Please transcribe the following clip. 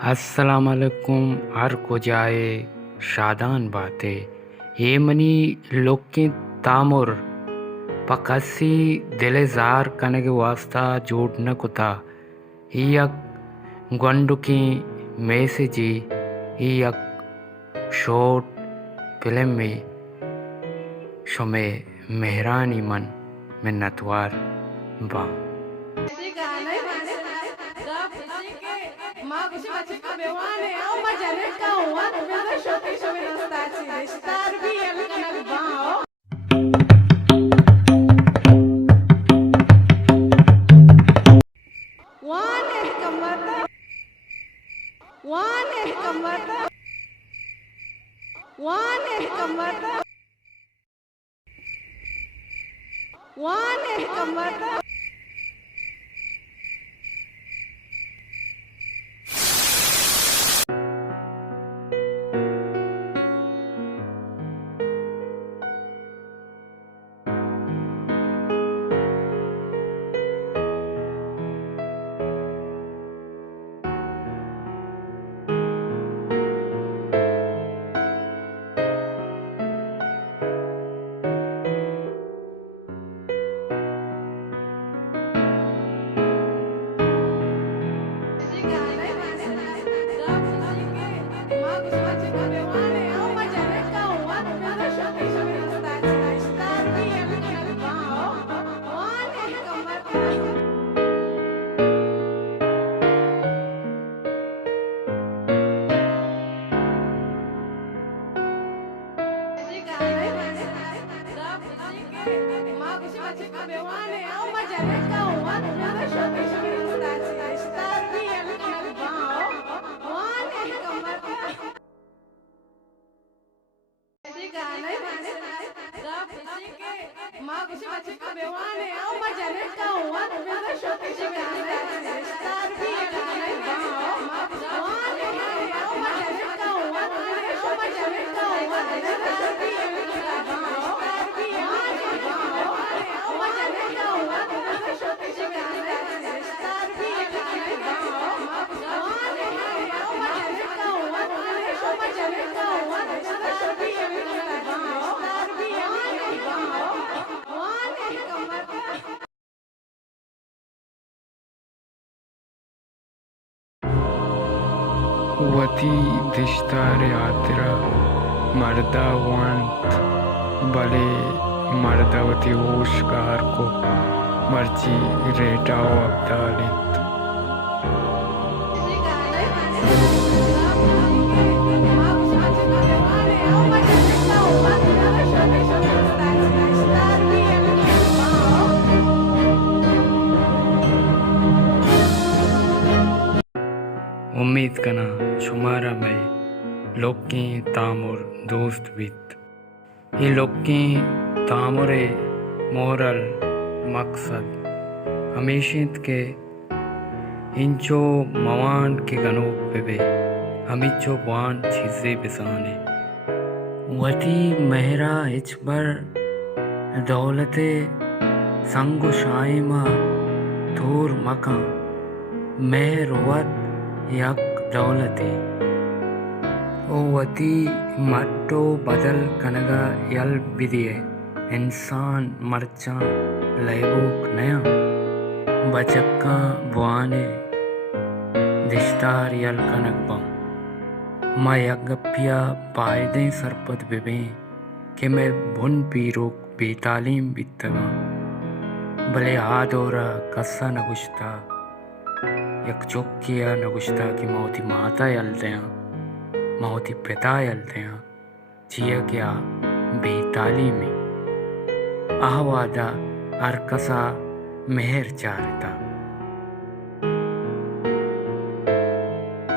अस्सलाम वालेकुम हर को जाए शादान बातें ये मनी लोकी तामुर पकसी दिलेजार कनगे वास्ता जोड़ने कुता यक गंडु की मैसेजी यक शॉर्ट फिल्म में शुमे मेहरानी मन मिन्नतवार बा वती दिश्तार यात्रा मर्दा वांत भले मर्दावती होशगार को मर्ची रेटाओ अब्दालित उम्मीद कना शुमारा में लोकी तामुर दोस्त बीत ये लोकी तामुरे मोरल मकसद हमेशित के इंचो मवान के गनों पे बे हमिचो बान चीज़ें बिसाने वती मेहरा इचबर दौलते संगो शाइमा थोर मका मेहरवत यक दौलते ओ वती मट्टो बदल कनगा यल बिदिए इंसान मरचा लैबुक नया बचक्का बुआने दिश्तार यल कनक बम मा यगपिया पायदे सरपत बिबे कि मैं बुन पीरोक बेतालीम बितगा भले आदोरा कस्सा नगुश्ता यक चौकिया नगुश्ता की मौती माता यलते हैं मौती पिता यलते हैं चिया क्या बेताली में आहवादा अरकसा मेहर चारता